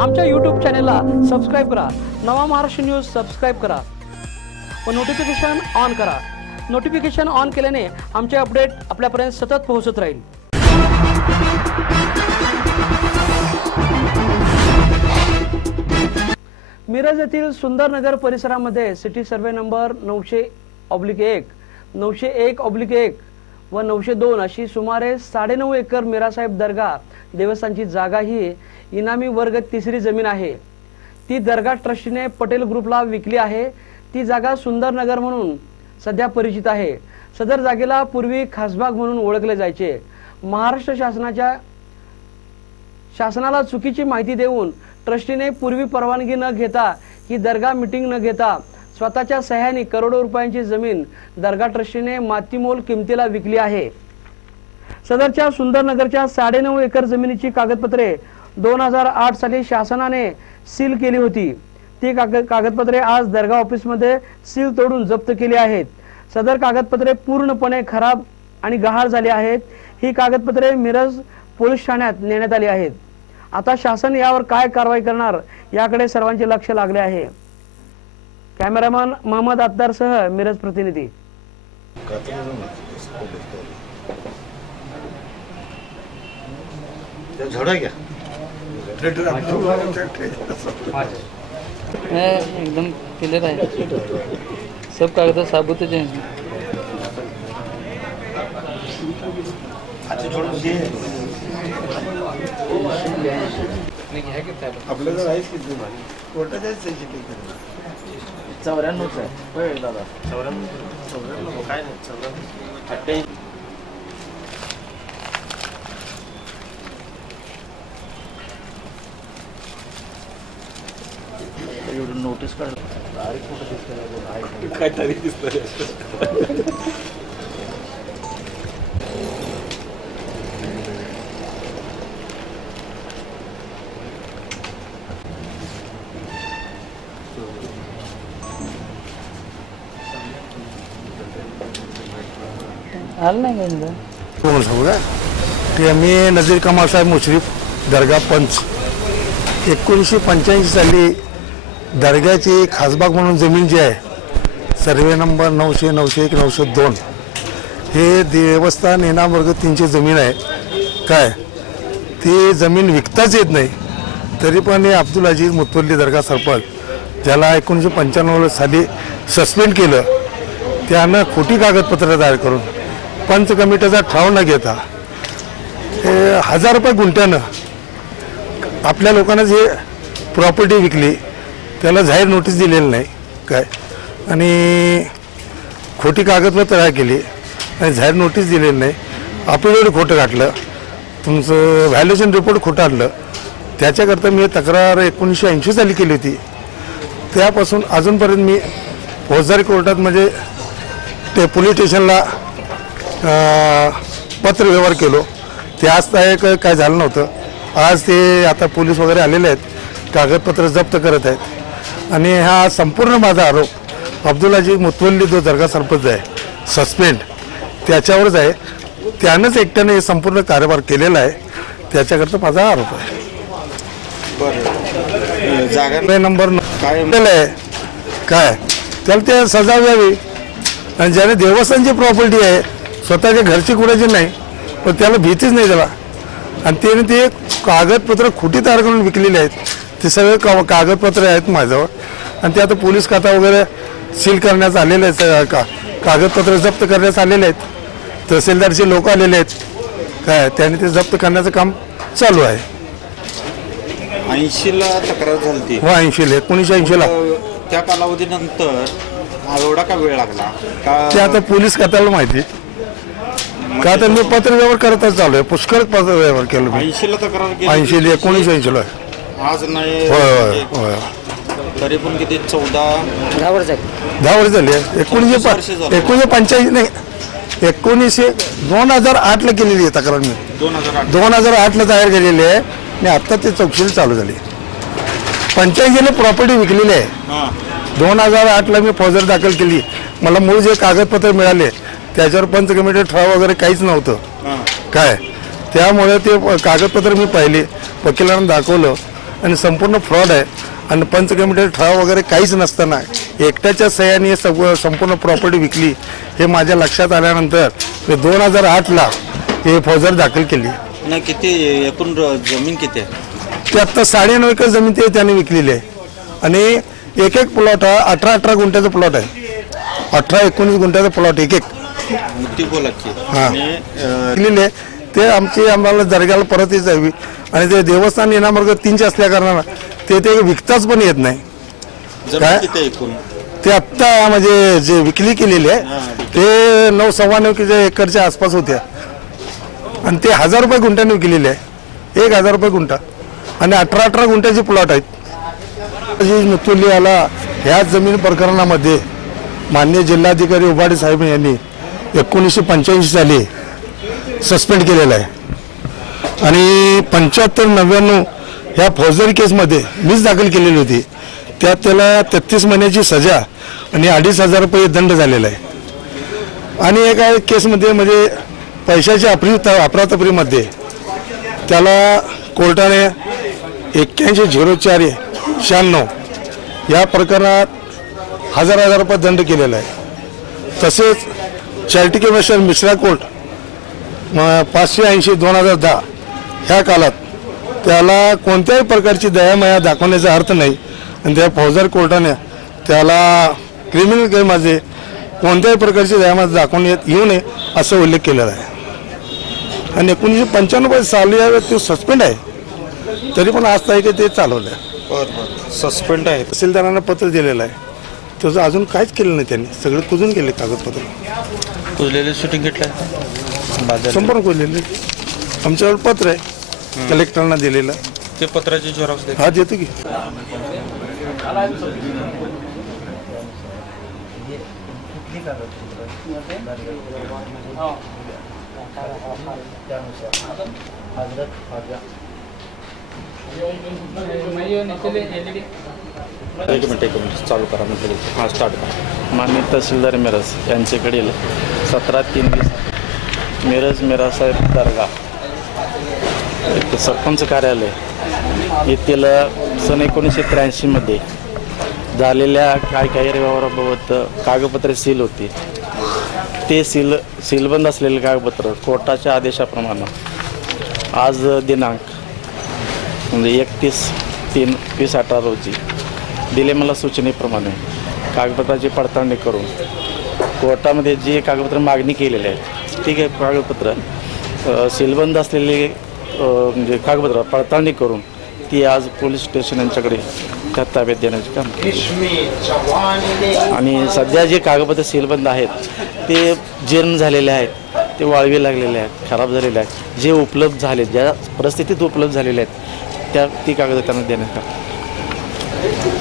आमच्या यूट्यूब चॅनेलला सबस्क्राईब करा. नवा महाराष्ट्र न्यूज सबस्क्राईब करा. व नोटिफिकेशन ऑन करा. नोटिफिकेशन ऑन केल्याने आमचे अपडेट आपल्यापर्यंत सतत पोहोचत राहील. मिरज येथील सुंदरनगर परिसरामध्ये सिटी सर्वे नंबर नऊशे ऑब्लिक एक नऊशे एक ऑब्लिक एक व नऊशे दोन अशी सुमारे साडेनऊ एकर मिरासाहेब दर्गा देवस्थानची जागा ही इनामी वर्ग तिसरी जमीन आहे. ती दर्गा ट्रस्टीने पटेल ग्रुपला विकली आहे. ती जागा सुंदरनगर म्हणून सध्या परिचित आहे. सदर जागेला पूर्वी खासबाग म्हणून ओळखले जायचे. महाराष्ट्र शासनाच्या शासनाला चुकीची माहिती देऊन ट्रस्टीने पूर्वी परवानगी न घेता ही दर्गा मिटिंग न घेता स्वतःच्या सह्याने करोडो रुपयांची जमीन दर्गा ट्रस्टीने मातीमोल किमतीला विकली आहे. सदरच्या सुंदरनगरच्या साडेनऊ एकर जमिनीची कागदपत्रे दोन हजार आठ साली शासनाने सील केली होती. ती कागद कागदपत्रे आज दर्गा ऑफिसमध्ये सील तोडून जप्त केली आहेत. सदर कागदपत्रे पूर्णपणे खराब आणि गहाळ झाली आहेत. ही कागदपत्रे मिरज पोलीस ठाण्यात नेण्यात आली आहेत. आता शासन यावर काय कारवाई करणार याकडे सर्वांचे लक्ष लागले आहे. कॅमेरामन मोहम्मद अत्तारसह मिरज प्रतिनिधी. झडा घ्या. एकदम क्लियर आहे सब कागद साबूतच आहे आपल्याकडे आहेच किती चौऱ्याण्णवच आहे होय दादा। चौऱ्याण्णव चौऱ्याण्णव काय नाही चौऱ्याण्णव अठ्ठ्याऐंशी काढलं तारीख कुठं दिसतंय काय तारीख दिसत आलं नाही कोण सांगू का ते मी नजीर कमाल साहेब मुश्रीफ दर्गा पंच. एकोणीसशे पंच्याऐंशी साली दर्ग्याची खासबाग म्हणून जमीन जी आहे सर्वे नंबर नऊशे नऊशे एक नऊशे दोन हे देवस्थान इनाम वर्ग तीनशे जमीन आहे. काय? ती जमीन विकताच येत नाही. तरी पण हे अब्दुल अजीज मुतवल्ली दर्गा सरपंच ज्याला एकोणीसशे पंच्याण्णव साली सस्पेंड केलं त्यानं खोटी कागदपत्र तयार करून पंच कमिटीचा ठाव न घेता हे हजार रुपये गुंठ्यानं आपल्या लोकांना जे प्रॉपर्टी विकली त्याला जाहीर नोटीस दिलेली नाही. काय? आणि खोटी कागदपत्र तयार केली आणि जाहीर नोटीस दिलेली नाही. अपिडेविट खोटं घातलं तुमचं व्हॅल्युएशन रिपोर्ट खोटं आणलं त्याच्याकरता मी तक्रार एकोणीसशे ऐंशी साली केली होती. त्यापासून अजूनपर्यंत मी फौजदारी कोर्टात म्हणजे ते पोलीस स्टेशनला पत्रव्यवहार केलो. ते आज काय काय झालं नव्हतं. आज ते आता पोलीस वगैरे आलेले आहेत कागदपत्र जप्त करत आहेत. आणि हा संपूर्ण माझा आरोप अब्दुल्लाजी मुतवल्ली जो दर्गा सरपंच आहे सस्पेंड त्याच्यावरच आहे. त्यानंच एकट्याने हे संपूर्ण कारभार केलेला आहे. त्याच्याकरता माझा आरोप आहे. बरं. जागा नंबर काय काय आहे? काय? त्याला ते सजा द्यावी आणि ज्याने देवस्थानची प्रॉपर्टी आहे स्वतःच्या घरची कुणाची नाही पण त्याला भीतीच नाही त्याला आणि त्याने ते कागदपत्र खोटी तयार करून विकलेले आहेत. ते सगळे का कागदपत्र आहेत माझ्याजवळ आणि ते आता पोलीस खाता वगैरे सील करण्यात आलेले आहेत का कागदपत्र जप्त करण्यात आलेले आहेत. तहसीलदारचे लोक आलेले आहेत. काय त्याने ते जप्त करण्याचं काम चालू आहे. ऐंशीला तक्रार झाली हो ऐंशीला एकोणीसशे ऐंशीला. त्या कालावधीनंतर एवढा का वेळ लागला? का ते आता पोलीस खात्याला माहिती का तर मी पत्रव्यवहार करतच चालू आहे. पुष्कळ पत्रव्यवहार केलं मी. ऐंशीला तक्रार केली ऐंशी एकोणीस ऐंशीला. आज नाही. होय होय होय. तरी पण किती चौदा? दहा वर्ष झाली आहे. एकोणीसशे वीस वर्ष प- झाली. एकोणीसशे पंच्याऐंशी नाही एकोणीसशे दोन हजार आठला केलेली आहे तक्रार मी. दोन हजार आठ. दोन हजार आठला तयार केलेली आहे. आणि आत्ता ते चौकशी चालू झाली. पंच्याऐंशीला प्रॉपर्टी विकलेली आहे. हां. दोन हजार आठला मी फौजदारी दाखल केली. मला मूळ जे कागदपत्र मिळाले त्याच्यावर पंच कमिटी ठराव वगैरे काहीच नव्हतं. हां. काय? त्यामुळे ते कागदपत्र मी पाहिले. वकिलांना दाखवलं. आणि संपूर्ण फ्रॉड आहे. आणि पंचकमिटी ठराव वगैरे काहीच नसताना एकट्याच्या सह्याने हे सगळं संपूर्ण प्रॉपर्टी विकली. हे माझ्या लक्षात आल्यानंतर मी दोन हजार आठला हे फौजदारी दाखल केली. नाही किती एकूण जमीन किती आहे? ते आत्ता साडेनऊ एकर जमीन ते त्याने विकलेली आहे. आणि एक एक प्लॉट हा अठरा अठरा गुंठ्याचा प्लॉट आहे. अठरा एकोणीस गुंठ्याचा प्लॉट एक एक ती बोला की हा. आणि अं, विकलेली आहे. ते आमची आम्हाला दर्ग्याला परतच यावी आणि ते देवस्थान येण्यामार्ग तीनचे असल्या कारणानं ते ते विकताच पण येत नाही. काय? ते आत्ता म्हणजे जे विकली केलेली आहे ते नऊ सव्वा नऊ किलो एकरच्या आसपास होत्या. आणि ते हजार रुपये गुंठ्याने विकलेली आहे. एक हजार रुपये गुंठा. आणि अठरा अठरा गुंठ्याचे प्लॉट आहेत. जी नुतुली आला ह्या जमीन प्रकरणामध्ये मान्य जिल्हाधिकारी उबाडे साहेब यांनी एकोणीसशे पंच्याऐंशी साली सस्पेंड केलेलं आहे. आणि पंच्याहत्तर नव्याण्णव ह्या फौजदारी केसमध्ये मीच दाखल केलेली होती. त्यात त्याला तेहतीस महिन्याची सजा आणि अडीच हजार रुपये दंड झालेला आहे. आणि एका केसमध्ये म्हणजे पैशाच्या अप्री अपरातपरीमध्ये त्याला कोर्टाने एक्क्याऐंशी झिरो चार शहाण्णव या प्रकरणात हजार हजार रुपये दंड केलेला आहे. तसेच चॅरिटी कमिशन मिश्रा कोर्ट पाचशे ऐंशी दोन हजार दहा ह्या काळात त्याला कोणत्याही प्रकारची दयामया दाखवण्याचा अर्थ नाही. आणि त्या फौजदार कोर्टाने त्याला क्रिमिनल केसमध्ये कोणत्याही प्रकारची दयामया दाखवण्यात येऊ नये असं उल्लेख केलेला आहे. आणि एकोणीसशे पंच्याण्णव साली या ते सस्पेंड आहे. तरी पण आज तारीख ते चालवलं आहे बरं बरं. सस्पेंड आहे. तहसीलदारांना पत्र दिलेलं आहे. त्याचं अजून काहीच केलं नाही त्यांनी. सगळे कुजून गेले कागदपत्र. तुझलेले शूटिंग घेतलं बाजार संपर्क कोजलेले. आमच्यावर पत्र आहे. कलेक्टरना दिलेलं. ते पत्राची झेरॉक्स दे हा देतो की. एक मिनिट एक मिनिट. चालू करा म्हणजे हां स्टार्ट करा. माननीय तहसीलदार मिरज यांच्याकडील सतरा तीन वीस मिरज मिरासाहेब दर्गा. एक सरपंच कार्यालय. येथील सन एकोणीसशे त्र्याऐंशीमध्ये झालेल्या काय काही व्यवहाराबाबत कागदपत्रे सील होती. ते सील सीलबंद असलेले कागदपत्र कोर्टाच्या आदेशाप्रमाणे आज दिनांक म्हणजे एकतीस तीन वीस अठरा रोजी दिले मला सूचनेप्रमाणे कागदपत्राची पडताळणी करून कोर्टामध्ये जे कागदपत्र मागणी केलेले आहेत ती काही कागदपत्र सीलबंद असलेले म्हणजे कागदपत्र पडताळणी करून ती आज पोलीस स्टेशन यांच्याकडे त्या ताब्यात देण्याचे काम आणि सध्या जे कागदपत्र सीलबंद आहेत ते जीर्ण झालेले आहेत ते वाळवी लागलेले आहेत खराब झालेले आहेत. जे उपलब्ध झाले ज्या परिस्थितीत उपलब्ध झालेले आहेत त्या ती कागद त्यांना देण्यात काम